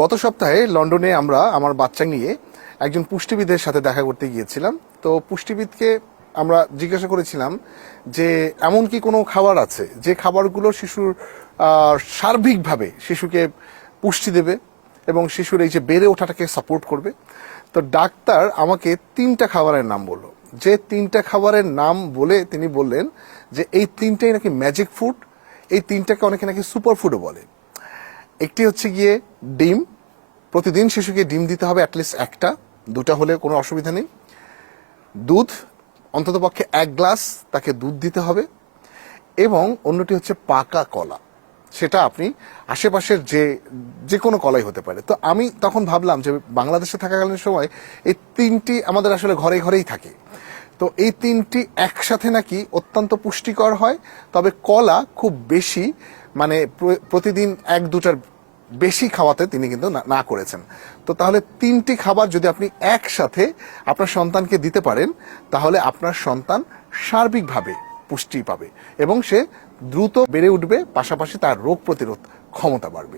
গত সপ্তাহে লন্ডনে আমরা আমার বাচ্চা নিয়ে একজন পুষ্টিবিদের সাথে দেখা করতে গিয়েছিলাম। তো পুষ্টিবিদকে আমরা জিজ্ঞাসা করেছিলাম যে এমন কি কোনো খাবার আছে যে খাবারগুলো শিশুর সার্বিকভাবে শিশুকে পুষ্টি দেবে এবং শিশুর এই যে বেড়ে ওঠাটাকে সাপোর্ট করবে। তো ডাক্তার আমাকে 3টা খাবারের নাম বলল। যে 3টা খাবারের নাম বলে তিনি বললেন যে এই 3টাই নাকি ম্যাজিক ফুড, এই 3টাকে অনেকে নাকি সুপার ফুডও বলে। একটি হচ্ছে গিয়ে ডিম, প্রতিদিন শিশুকে ডিম দিতে হবে অ্যাটলিস্ট একটা, 2টা হলে কোনো অসুবিধা নেই। দুধ, অন্ততপক্ষে 1 গ্লাস তাকে দুধ দিতে হবে। এবং অন্যটি হচ্ছে পাকা কলা, সেটা আপনি আশেপাশের যে কোনো কলাই হতে পারে। তো আমি তখন ভাবলাম যে বাংলাদেশে থাকাকালীন সময় এই 3টি আমাদের আসলে ঘরে ঘরেই থাকে। তো এই 3টি একসাথে নাকি অত্যন্ত পুষ্টিকর হয়, তবে কলা খুব বেশি মানে প্রতিদিন 1-2টার বেশি খাওয়াতে তিনি কিন্তু না করেছেন। তো তাহলে 3টি খাবার যদি আপনি একসাথে আপনার সন্তানকে দিতে পারেন তাহলে আপনার সন্তান সার্বিকভাবে পুষ্টি পাবে এবং সে দ্রুত বেড়ে উঠবে, পাশাপাশি তার রোগ প্রতিরোধ ক্ষমতা বাড়বে।